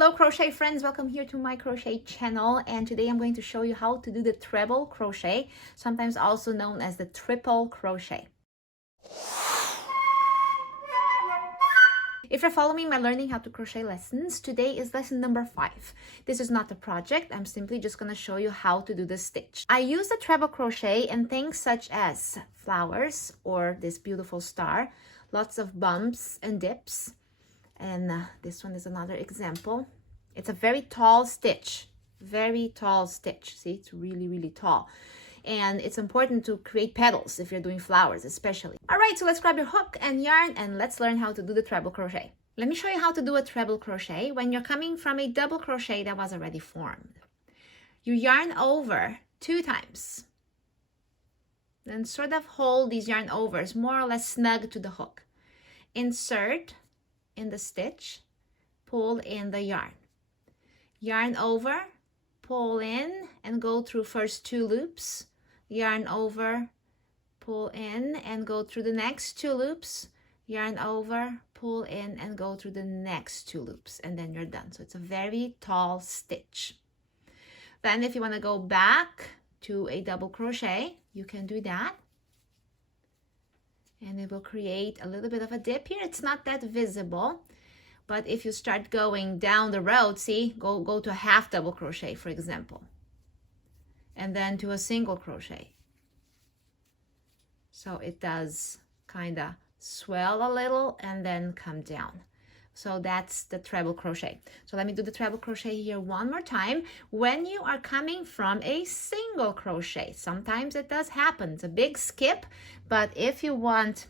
Hello crochet friends, welcome here to my crochet channel, and today I'm going to show you how to do the treble crochet, sometimes also known as the triple crochet. If you're following my learning how to crochet lessons, today is lesson number 5. This is not a project, I'm simply just going to show you how to do the stitch. I use the treble crochet in things such as flowers or this beautiful star, lots of bumps and dips. And this one is another example. It's a very tall stitch, very tall stitch. See, it's really tall. And it's important to create petals if you're doing flowers especially. All right, so let's grab your hook and yarn and let's learn how to do the treble crochet. Let me show you how to do a treble crochet when you're coming from a double crochet that was already formed. You yarn over 2 times. Then sort of hold these yarn overs more or less snug to the hook. Insert in the stitch, pull in the yarn. Yarn over, pull in and go through first 2 loops. Yarn over, pull in and go through the next 2 loops. Yarn over, pull in and go through the next 2 loops, and then you're done. So it's a very tall stitch. Then if you want to go back to a double crochet, you can do that. And it will create a little bit of a dip here. It's not that visible, but if you start going down the road, see, go to a half double crochet, for example, and then to a single crochet. So it does kind of swell a little and then come down. So that's the treble crochet. So let me do the treble crochet here one more time. When you are coming from a single crochet, sometimes it does happen. It's a big skip, but if you want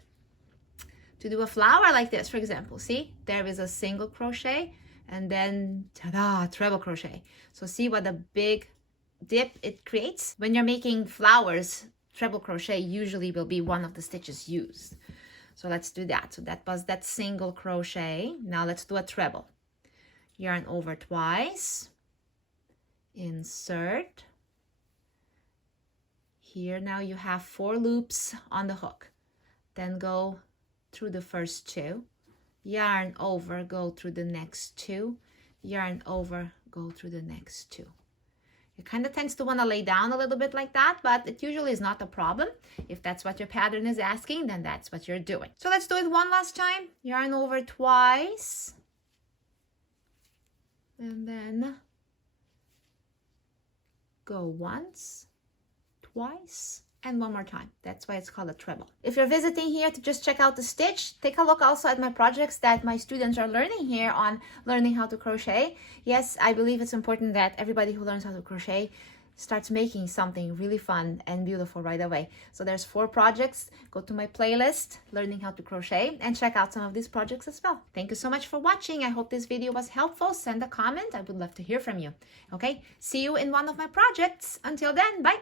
to do a flower like this, for example, see, there is a single crochet and then ta-da, treble crochet. So see what a big dip it creates? When you're making flowers, treble crochet usually will be one of the stitches used. So let's do that. So that was that single crochet. Now let's do a treble. Yarn over twice. Insert. Here now you have 4 loops on the hook. Then go through the first 2. Yarn over, go through the next 2. Yarn over, go through the next 2. It kind of tends to want to lay down a little bit like that, but it usually is not a problem. If that's what your pattern is asking, then that's what you're doing. So let's do it one last time. Yarn over twice. And then go once, twice, and one more time. That's why it's called a treble. If you're visiting here to just check out the stitch, take a look also at my projects that my students are learning here on learning how to crochet. Yes, I believe it's important that everybody who learns how to crochet starts making something really fun and beautiful right away. So there's 4 projects. Go to my playlist, Learning How to Crochet, and check out some of these projects as well. Thank you so much for watching. I hope this video was helpful. Send a comment. I would love to hear from you. Okay, see you in one of my projects. Until then, bye.